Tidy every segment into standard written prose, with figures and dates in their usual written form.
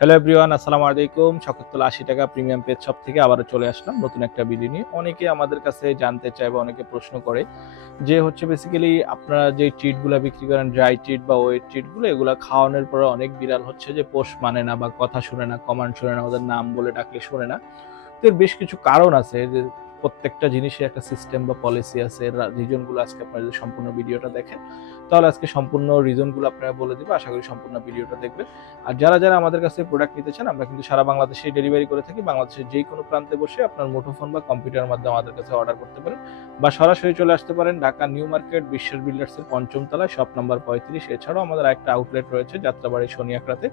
Hello everyone, আসসালামু আলাইকুম। শখেরতলা ৮০ টাকা প্রিমিয়াম পেজ শপ থেকে আবারও চলে আসলাম নতুন একটা ভিডিও নিয়ে। অনেকে আমাদের কাছে জানতে চায় বা অনেকে প্রশ্ন করে যে বেসিক্যালি আপনারা যে ট্রিটগুলো বিক্রি করেন, ড্রাই ট্রিট বা ওয়েট ট্রিটগুলো, এগুলো খাওয়ানোর পরে অনেক বিড়াল হচ্ছে যে পোষ মানে না বা কথা শুনে না, কমান্ড শুনে না, ওদের নাম বলে ডাকলে শুনে না। তো এর বেশ কিছু কারণ আছে যে প্রত্যেকটা জিনিসের একটা সিস্টেম বা পলিসি আছে। এর রিজনগুলো আজকে আপনারা যদি সম্পূর্ণ ভিডিওটা দেখেন তাহলে আজকে সম্পূর্ণ রিজনগুলো আপনারা বলে দিব। আশা করি সম্পূর্ণ ভিডিওটা দেখবেন। আর যারা যারা আমাদের কাছে প্রোডাক্ট নিতে চান, আমরা কিন্তু সারা বাংলাদেশে ডেলিভারি করে থাকি। বাংলাদেশের যে কোনো প্রান্তে বসে আপনার মুঠোফোন বা কম্পিউটারের মাধ্যমে আমাদের কাছে অর্ডার করতে পারেন বা সরাসরি চলে আসতে পারেন ঢাকা নিউ মার্কেট বিশ্বাস বিল্ডার্সের পঞ্চম তলায়, শপ নাম্বার 35। এছাড়াও আমাদের একটা আউটলেট রয়েছে যাত্রাবাড়ি শনিয়াকড়াতে।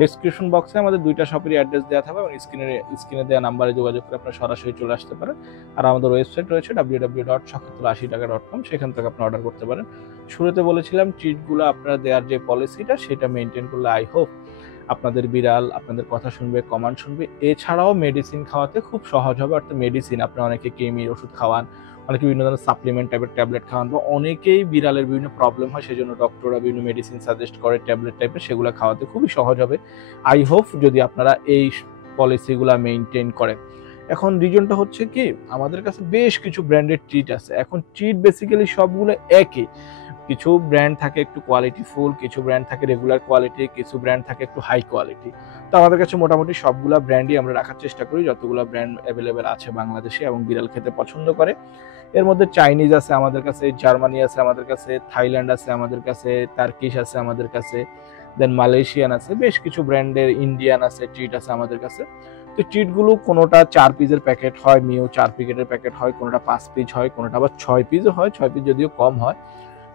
ডেসক্রিপশন বক্সে আমাদের দুইটা শপের অ্যাড্রেস দেওয়া থাকবে এবং স্ক্রিনে দেওয়া নাম্বারে যোগাযোগ করে আপনারা সরাসরি চলে আসতে পারেন। আর আমাদের ওয়েবসাইট রয়েছে www.shokhetula80taka.com, সেখান থেকে আপনি অর্ডার করতে পারেন। শুরুতে বলেছিলাম ট্রিটগুলো আপনারা দেওয়ার যে পলিসিটা সেটা মেনটেন করলে আই হোপ আপনাদের বিড়াল আপনাদের কথা শুনবে, কমান্ড শুনবে। এছাড়াও মেডিসিন খাওয়াতে খুব সহজ হবে। অর্থাৎ মেডিসিন আপনারা অনেকে কৃমির ওষুধ খাওয়ান, অনেকে বিভিন্ন ধরনের সাপ্লিমেন্ট টাইপের ট্যাবলেট খাওয়ান, বা অনেকেই বিড়ালের বিভিন্ন প্রবলেম হয় সেই জন্য ডক্টররা বিভিন্ন মেডিসিন সাজেস্ট করে ট্যাবলেট টাইপের, সেগুলো খাওয়াতে খুবই সহজ হবে আই হোপ যদি আপনারা এই পলিসিগুলো মেনটেন করেন। এখন রিজনটা হচ্ছে কি, আমাদের কাছে বেশ কিছু ব্র্যান্ডেড ট্রিট আছে। এখন ট্রিট বেসিক্যালি সবগুলো একই। কিছু ব্র্যান্ড থাকে একটু কোয়ালিটি ফুল, কিছু ব্র্যান্ড থাকে রেগুলার কোয়ালিটি, কিছু ব্র্যান্ড থাকে একটু হাই কোয়ালিটি। তো আমাদের কাছে মোটামুটি সবগুলা ব্র্যান্ডই আমরা রাখার চেষ্টা করি, যতগুলো ব্র্যান্ড অ্যাভেলেবেল আছে বাংলাদেশে এবং বিড়াল খেতে পছন্দ করে। এর মধ্যে চাইনিজ আছে আমাদের কাছে, জার্মানি আছে আমাদের কাছে, থাইল্যান্ড আছে আমাদের কাছে, টার্কিশ আছে আমাদের কাছে, দেন মালয়েশিয়ান আছে, বেশ কিছু ব্র্যান্ডের ইন্ডিয়ান আছে, ট্রিট আছে আমাদের কাছে। তো ট্রিটগুলো কোনোটা 4 পিসের প্যাকেট হয়, মিও 4 প্যাকেটের প্যাকেট হয়, কোনোটা 5 পিস হয়, কোনোটা আবার 6 পিসও হয়, 6 পিস যদিও কম হয়।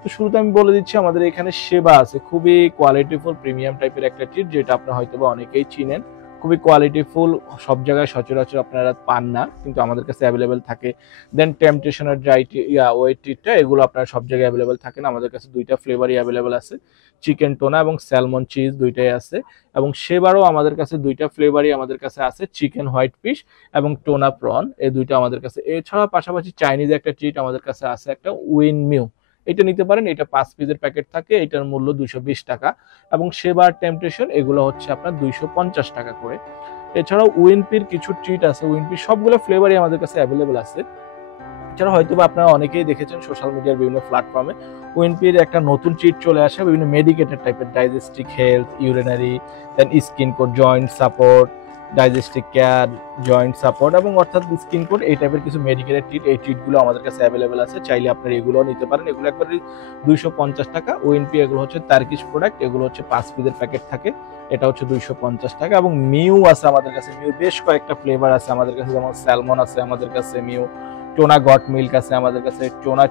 তো শুরুতে আমি বলে দিচ্ছি আমাদের এখানে সেবা আছে, খুবই কোয়ালিটিফুল প্রিমিয়াম টাইপের একটা ট্রিট, যেটা আপনারা হয়তো বা অনেকেই চিনেন। খুবই কোয়ালিটিফুল, সব জায়গায় সচরাচর আপনারা পান না, কিন্তু আমাদের কাছে অ্যাভেলেবেল থাকে। দেন টেম্পটেশনের ড্রাই ওয়েট ট্রিটটা, এগুলো আপনারা সব জায়গায় অ্যাভেলেবেল থাকে না। আমাদের কাছে দুইটা ফ্লেভারই অ্যাভেলেবেল আছে, চিকেন টোনা এবং স্যালমন চিজ দুইটাই আছে। এবং সেবারও আমাদের কাছে দুইটা ফ্লেভারই আমাদের কাছে আছে, চিকেন হোয়াইট ফিশ এবং টোনা প্রন, এই দুইটা আমাদের কাছে। এছাড়া পাশাপাশি চাইনিজ একটা ট্রিট আমাদের কাছে আছে, একটা উইন মিউ, এটা নিতে পারেন। এটা 5 পিসের প্যাকেট থাকে, এটার মূল্য 220 টাকা। এবং সেবার টেম্পটেশন এগুলো হচ্ছে আপনার 250 টাকা করে। এছাড়াও উইনপির কিছু ট্রিট আছে, উইনপির সবগুলো ফ্লেভারই আমাদের কাছে অ্যাভেলেবেল আছে। এছাড়া হয়তো আপনারা অনেকেই দেখেছেন সোশ্যাল মিডিয়ার বিভিন্ন প্ল্যাটফর্মে উইনপির একটা নতুন ট্রিট চলে আসে, বিভিন্ন মেডিকেটেড টাইপের, digestive health, urinary, then skin coat, joint support, digestive care, joint support এবং অর্থাৎ স্কিন কোড, এই টাইপের কিছু মেডিকেটেড ট্রিট, এই ট্রিটগুলো আমাদের কাছে অ্যাভেলেবেল আছে। চাইলে আপনারা এগুলো নিতে পারেন। এগুলো একবারে 250 টাকা উইনপি। এগুলো হচ্ছে টার্কিশ প্রোডাক্ট, এগুলো হচ্ছে 5 পিসের প্যাকেট থাকে, এটা হচ্ছে 250 টাকা। এবং মিউ আছে আমাদের কাছে, মিউ বেশ কয়েকটা ফ্লেভার আছে আমাদের কাছে, যেমন স্যালমন আছে আমাদের কাছে, মিউ টোনা গট মিল্ক আছে আমাদের কাছে, টোনা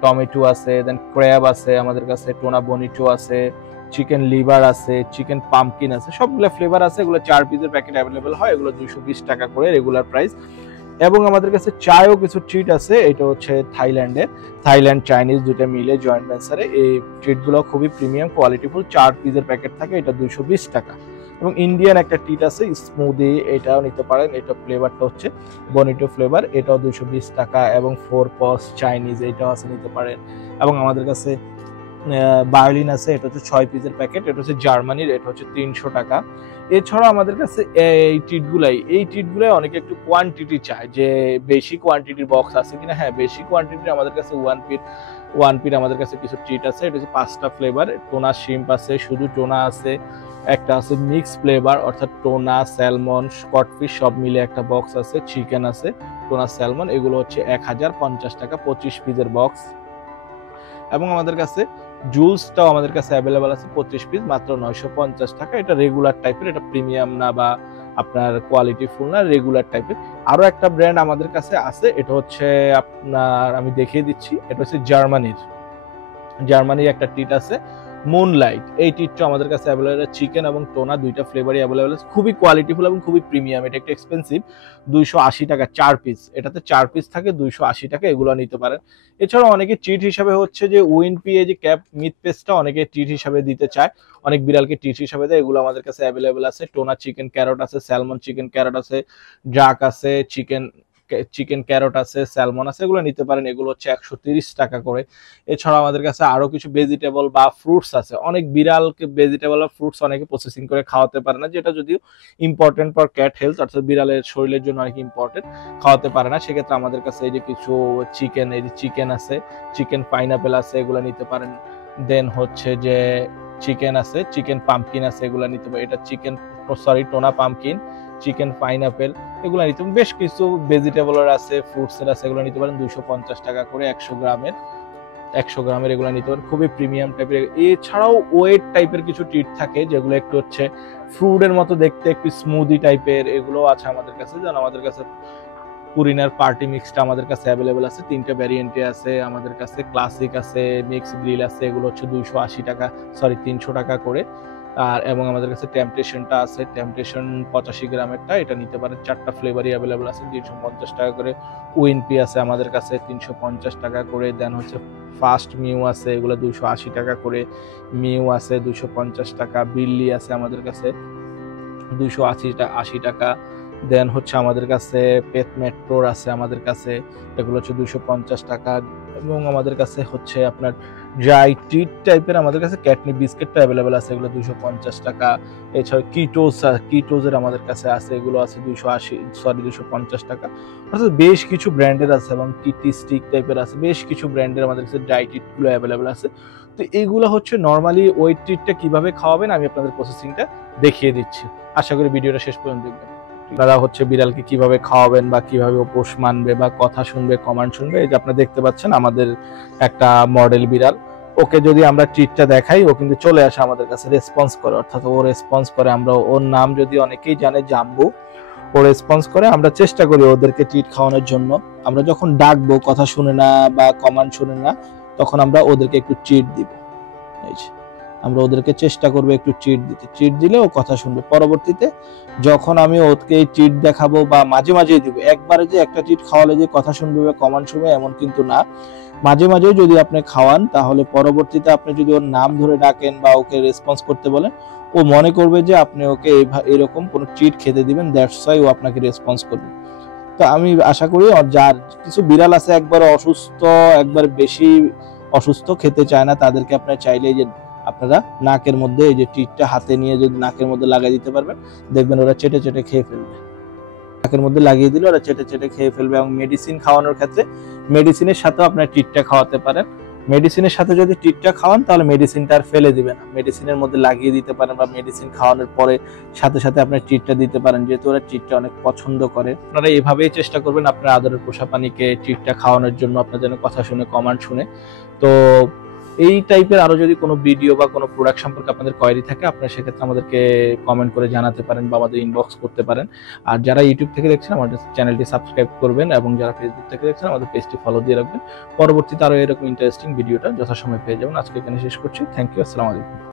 টমেটো আছে, দেন ক্র্যাব আছে আমাদের কাছে, টোনা বনিটো আছে, চিকেন লিভার আছে, চিকেন পাম্পকিন আছে, সবগুলো ফ্লেভার আছে। এগুলো 4 পিসের প্যাকেট অ্যাভেলেবেল হয়, এগুলো 220 টাকা করে রেগুলার প্রাইস। এবং আমাদের কাছে চায়ও কিছু ট্রিট আছে, এটা হচ্ছে থাইল্যান্ড চাইনিজ দুটো মিলে জয়েন্ট ভেঞ্চারে। এই ট্রিটগুলো খুবই প্রিমিয়াম কোয়ালিটিফুল, 4 পিসের প্যাকেট থাকে, এটা 220 টাকা। এবং ইন্ডিয়ান একটা ট্রিট আছে স্মুদি, এটাও নিতে পারেন। এটা ফ্লেভারটা হচ্ছে বনিটো ফ্লেভার, এটাও 220 টাকা। এবং 4 পস চাইনিজ, এটাও আছে, নিতে পারেন। এবং আমাদের কাছে বায়োলিন আছে, এটা হচ্ছে 6 পিসের প্যাকেট, এটা হচ্ছে জার্মানির, এটা হচ্ছে 300 টাকা। এছাড়াও আমাদের কাছে এই ট্রিটগুলাই অনেকে একটু কোয়ান্টিটি চায়, যে বেশি কোয়ান্টিটির বক্স আছে কিনা। হ্যাঁ, বেশি কোয়ান্টিটির আমাদের কাছে ওয়ান পিট আমাদের কাছে কিছু ট্রিট আছে। এটা হচ্ছে 5টা ফ্লেভার, টোনা শিম্প আছে, শুধু টোনা আছে, একটা আছে মিক্স ফ্লেভার, অর্থাৎ টোনা স্যালমন স্কটফিশ সব মিলে একটা বক্স আছে, চিকেন আছে, টোনা স্যালমন, এগুলো হচ্ছে 1050 টাকা 25 পিসের বক্স। এবং আমাদের কাছে জুলসটাও আমাদের কাছে অ্যাভেলেবেল আছে 25 পিস, মাত্র 950 টাকা। এটা রেগুলার টাইপের, এটা প্রিমিয়াম না বা আপনার কোয়ালিটি ফুল না, রেগুলার টাইপের। আরো একটা ব্র্যান্ড আমাদের কাছে আছে, এটা হচ্ছে আপনার, আমি দেখিয়ে দিচ্ছি, এটা হচ্ছে জার্মানির একটা ট্রিট আছে মুনলাইট। এই ট্রিটটা আমাদের কাছে অ্যাভেলেবল, চিকেন এবং টোনা দুইটা ফ্লেভারই অ্যাভেলেবল আছে, খুবই কোয়ালিটিফুল এবং খুবই প্রিমিয়াম। এটা একটু এক্সপেন্সিভ, 280 টাকা 4 পিস, এটাতে 4 পিস থাকে, 280 টাকা, এগুলো নিতে পারেন। এছাড়াও অনেকে ট্রিট হিসাবে হচ্ছে যে উইনপি যে ক্যাপ মিট পেস্টটা অনেকে ট্রিট হিসাবে দিতে চায়, অনেক বিড়ালকে ট্রিট হিসাবে দেয়, এগুলো আমাদের কাছে অ্যাভেলেবল আছে। টোনা চিকেন ক্যারট আছে, স্যালমন চিকেন ক্যারট আছে, ড্রাক আছে, চিকেন চিকেন ক্যারট আছে, স্যালমন আছে, এগুলো নিতে পারেন। এগুলো হচ্ছে 130 টাকা করে। এছাড়া আমাদের কাছে আরো কিছু ভেজিটেবল বা ফ্রুটস আছে। অনেক বিড়ালকে ভেজিটেবল আর ফ্রুটস অনেকে প্রসেসিং করে খাওয়াতে পারে না, যেটা যদিও ইম্পর্টেন্ট ফর ক্যাট হেলথ, অর্থাৎ বিড়ালের শরীরের জন্য অনেক ইম্পর্টেন্ট, খাওয়াতে পারে না। সেক্ষেত্রে আমাদের কাছে এই যে কিছু চিকেন, এই যে চিকেন আছে, চিকেন পাইনাপেল আছে, এগুলো নিতে পারেন। দেন হচ্ছে যে চিকেন আছে, চিকেন পাম্পকিন আছে, এগুলো নিতে পারেন। এটা চিকেন, সরি, টোনা পাম্পকিন, চিকেন পাইনাপেল, এগুলো নিতে পারেন। বেশ কিছু ভেজিটেবলের আছে, ফ্রুটসের আছে, এগুলো নিতে পারেন 250 টাকা করে 100 গ্রামের এগুলো নিতে পারেন। খুবই প্রিমিয়াম টাইপের। এছাড়াও ওয়েট টাইপের কিছু ট্রিট থাকে যেগুলো একটু হচ্ছে ফ্রুটের মতো দেখতে, একটু স্মুদি টাইপের, এগুলো আছে আমাদের কাছে। যেন আমাদের কাছে পুরিনার পার্টি মিক্সটা আমাদের কাছে অ্যাভেলেবেল আছে, 3টে ভ্যারিয়েন্টে আছে আমাদের কাছে। ক্লাসিক আছে, মিক্স গ্রিল আছে, এগুলো হচ্ছে 280 টাকা, সরি 300 টাকা করে। আর এবং আমাদের কাছে টেম্পটেশনটা আছে, টেম্পটেশন 85 গ্রামেরটা, এটা নিতে পারেন। 4টা ফ্লেভারই অ্যাভেলেবেল আছে, 350 টাকা করে। উইনপি আছে আমাদের কাছে 350 টাকা করে। দেন হচ্ছে ফাস্ট মিউ আছে, এগুলো 280 টাকা করে। মিউ আছে 250 টাকা। বিল্লি আছে আমাদের কাছে 280 টাকা। দেন হচ্ছে আমাদের কাছে পেট মেট্রোর আছে আমাদের কাছে, এগুলো হচ্ছে 250 টাকা। এবং আমাদের কাছে হচ্ছে আপনার ড্রাই ট্রিট টাইপের আমাদের কাছে ক্যাটনি বিস্কিটটা অ্যাভেলেবেল আছে, এগুলো 250 টাকা। এছাড়া কিটোজের আমাদের কাছে আছে, এগুলো আছে 250 টাকা। অর্থাৎ বেশ কিছু ব্র্যান্ডের আছে, এবং টিটি স্টিক টাইপের আছে, বেশ কিছু ব্র্যান্ডের আমাদের কাছে ড্রাই ট্রিটগুলো অ্যাভেলেবেল আছে। তো এইগুলো হচ্ছে নর্মালি ওই ট্রিটটা কিভাবে খাওয়াবেন আমি আপনাদের প্রসেসিংটা দেখিয়ে দিচ্ছি। আশা করি ভিডিওটা শেষ পর্যন্ত দেখবেন। আপনারা হচ্ছে বিড়ালকে কিভাবে খাওয়াবেন বা কিভাবে ও পোষ মানবে বা কথা শুনবে, কমান্ড শুনবে, এই যে আপনারা দেখতে পাচ্ছেন আমাদের একটা মডেল বিড়াল। ওকে যদি আমরা ট্রিটটা দেখাই, ও কিন্তু চলে আসে আমাদের কাছে, রেসপন্স করে, অর্থাৎ ও রেসপন্স করে। আমরা ওর নাম যদি অনেকেই জানে জাম্বু, ও রেসপন্স করে। আমরা চেষ্টা করি ওদেরকে ট্রিট খাওয়ানোর জন্য। আমরা যখন ডাকবো, কথা শুনে না বা কমান্ড শুনে না, তখন আমরা ওদেরকে একটু ট্রিট দিব। এই যে আমরা ওদেরকে চেষ্টা করবো একটু ট্রিট দিতে, ট্রিট দিলে ও কথা শুনবে। পরবর্তীতে যখন আমি ওকে ট্রিট দেখাবো বা মাঝে মাঝেই দিব, একবারে যে একটা ট্রিট খাওয়ালে যে কথা শুনবে বা কমান্ড শুনবে এমন কিন্তু না। মাঝে মাঝেই যদি আপনি খাওয়ান, তাহলে পরবর্তীতে আপনি যদি ওর নাম ধরে ডাকেন বা ওকে রেসপন্স করতে বলেন, ও মনে করবে যে আপনি ওকে এরকম কোনো ট্রিট খেতে দিবেন, দ্যাটস ওয়াই ও আপনাকে রেসপন্স করবে। তো আমি আশা করি যার কিছু বিড়াল আছে একবার অসুস্থ, একবার বেশি অসুস্থ, খেতে চায় না, তাদেরকে আপনার চাইলে যে আপনারা নাকের মধ্যে এই যে ট্রিটটা হাতে নিয়ে যদি নাকের মধ্যে লাগিয়ে দিতে পারবেন, দেখবেন ওরা চেটে চেটে খেয়ে ফেলবে। নাকের মধ্যে লাগিয়ে দিলে ওরা চেটে চেটে খেয়ে ফেলবে। এবং মেডিসিন খাওয়ানোর ক্ষেত্রে মেডিসিনের সাথেও আপনার ট্রিটটা খাওয়াতে পারেন। মেডিসিনের সাথে যদি ট্রিটটা খাওয়ান, তাহলে মেডিসিনটা আর ফেলে দিবে না, মেডিসিনের মধ্যে লাগিয়ে দিতে পারেন, বা মেডিসিন খাওয়ানোর পরে সাথে সাথে আপনার ট্রিটটা দিতে পারেন, যেহেতু ওরা ট্রিটটা অনেক পছন্দ করে। আপনারা এভাবেই চেষ্টা করবেন আপনার আদরের পোষা প্রাণীকে ট্রিটটা খাওয়ানোর জন্য, আপনার যেন কথা শুনে, কমান্ড শুনে। তো এই টাইপের আরো যদি কোনো ভিডিও বা কোনো প্রোডাক্ট সম্পর্কে আপনাদের কোয়েরি থাকে, আপনারা সেক্ষেত্রে আমাদেরকে কমেন্ট করে জানাতে পারেন বা আমাদের ইনবক্স করতে পারেন। আর যারা ইউটিউব থেকে দেখছেন, আমাদের চ্যানেলটি সাবস্ক্রাইব করবেন, এবং যারা ফেসবুক থেকে দেখছেন, আমাদের পেজটি ফলো দিয়ে রাখবেন। পরবর্তীতে আরো এরকম ইন্টারেস্টিং ভিডিওটা যথাসময়ে পেয়ে যাবেন। আজকে এখানে শেষ করছি। থ্যাংক ইউ, আসসালামু আলাইকুম।